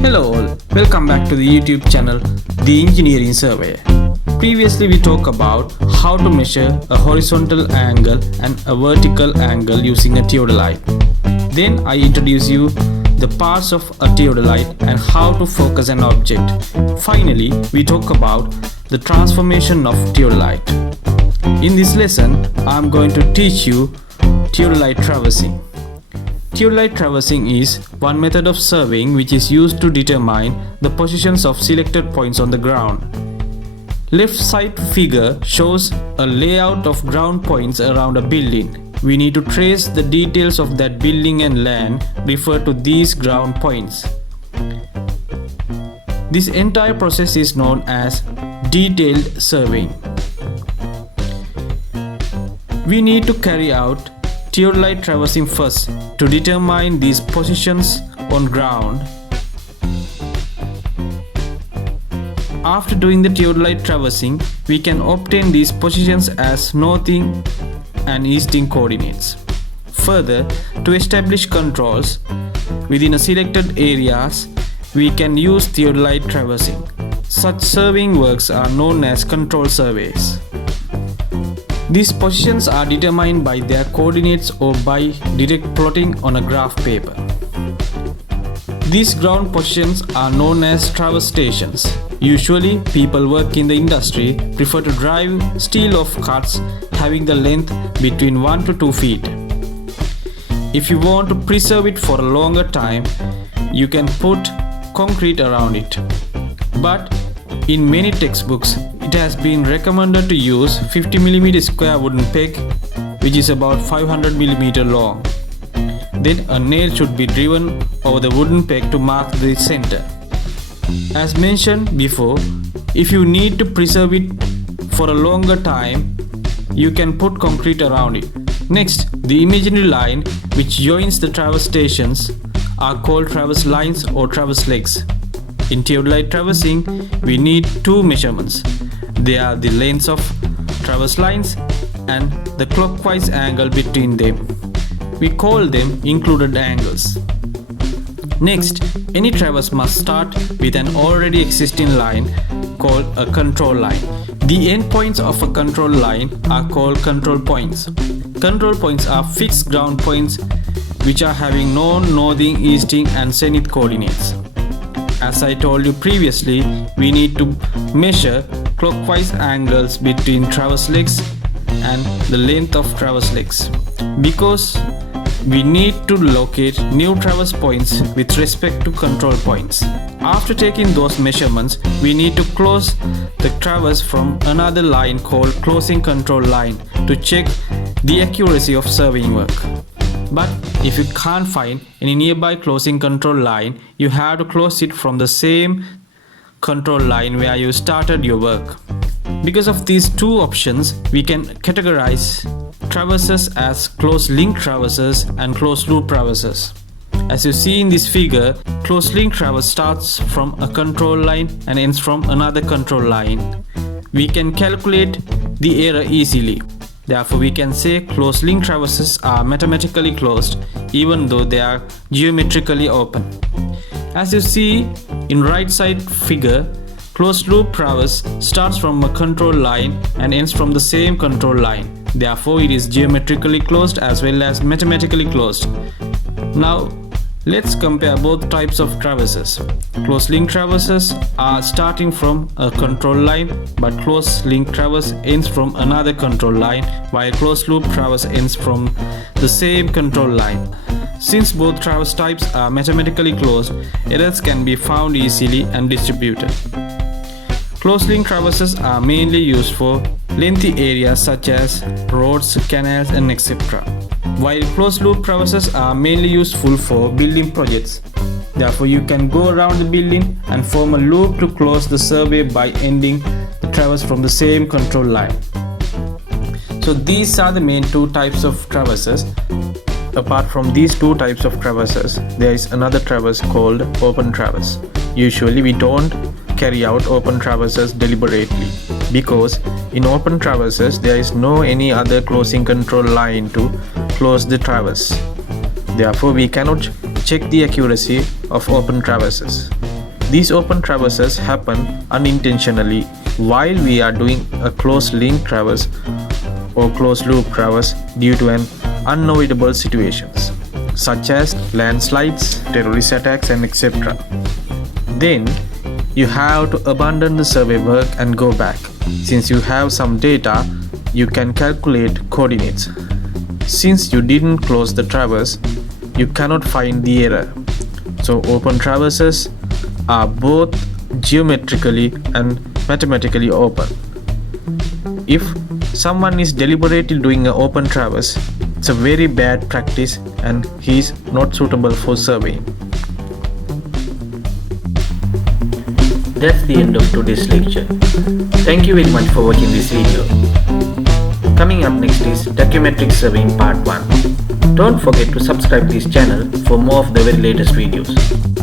Hello all, welcome back to the YouTube channel The Engineering Surveyor. Previously we talked about how to measure a horizontal angle and a vertical angle using a theodolite. Then I introduce you the parts of a theodolite and how to focus an object. Finally, we talk about the transformation of theodolite. In this lesson, I am going to teach you Theodolite Traversing. Theodolite traversing is one method of surveying which is used to determine the positions of selected points on the ground. Left side figure shows a layout of ground points around a building. We need to trace the details of that building and land referred to these ground points. This entire process is known as detailed surveying. We need to carry out theodolite traversing first to determine these positions on ground. After doing the theodolite traversing, we can obtain these positions as northing and easting coordinates. Further, to establish controls within a selected areas, we can use theodolite traversing. Such surveying works are known as control surveys. These positions are determined by their coordinates or by direct plotting on a graph paper. These ground positions are known as traverse stations. Usually, people work in the industry prefer to drive steel-off carts having the length between 1 to 2 feet. If you want to preserve it for a longer time, you can put concrete around it. But in many textbooks, it has been recommended to use 50mm square wooden peg, which is about 500mm long. Then a nail should be driven over the wooden peg to mark the center. As mentioned before, if you need to preserve it for a longer time, you can put concrete around it. Next, the imaginary line which joins the traverse stations are called traverse lines or traverse legs. In theodolite traversing, we need two measurements. They are the lengths of traverse lines and the clockwise angle between them. We call them included angles. Next, any traverse must start with an already existing line called a control line. The endpoints of a control line are called control points. Control points are fixed ground points which are having known northing, easting and zenith coordinates. As I told you previously, we need to measure clockwise angles between traverse legs and the length of traverse legs, because we need to locate new traverse points with respect to control points. After taking those measurements, we need to close the traverse from another line called closing control line to check the accuracy of surveying work. But if you can't find any nearby closing control line, you have to close it from the same control line where you started your work. Because of these two options, we can categorize traverses as closed link traverses and closed loop traverses. As you see in this figure, closed link traverse starts from a control line and ends from another control line. We can calculate the error easily. Therefore, we can say closed link traverses are mathematically closed even though they are geometrically open. As you see in right side figure, closed loop traverse starts from a control line and ends from the same control line. Therefore, it is geometrically closed as well as mathematically closed. Now, let's compare both types of traverses. Closed link traverses are starting from a control line, but closed link traverse ends from another control line, while closed loop traverse ends from the same control line. Since both traverse types are mathematically closed, errors can be found easily and distributed. Closed link traverses are mainly used for lengthy areas such as roads, canals and etc. While closed loop traverses are mainly useful for building projects. Therefore, you can go around the building and form a loop to close the survey by ending the traverse from the same control line. So these are the main two types of traverses. Apart from these two types of traverses, there is another traverse called open traverse. Usually we don't carry out open traverses deliberately, because in open traverses there is no any other closing control line to close the traverse. Therefore, we cannot check the accuracy of open traverses. These open traverses happen unintentionally while we are doing a closed link traverse or closed loop traverse due to an unavoidable situations such as landslides, terrorist attacks and etc. Then you have to abandon the survey work and go back. Since you have some data, you can calculate coordinates. Since you didn't close the traverse, you cannot find the error. So open traverses are both geometrically and mathematically open. If someone is deliberately doing an open traverse, it's a very bad practice and he is not suitable for surveying. That's the end of today's lecture. Thank you very much for watching this video. Coming up next is Documetric Surveying Part 1. Don't forget to subscribe this channel for more of the very latest videos.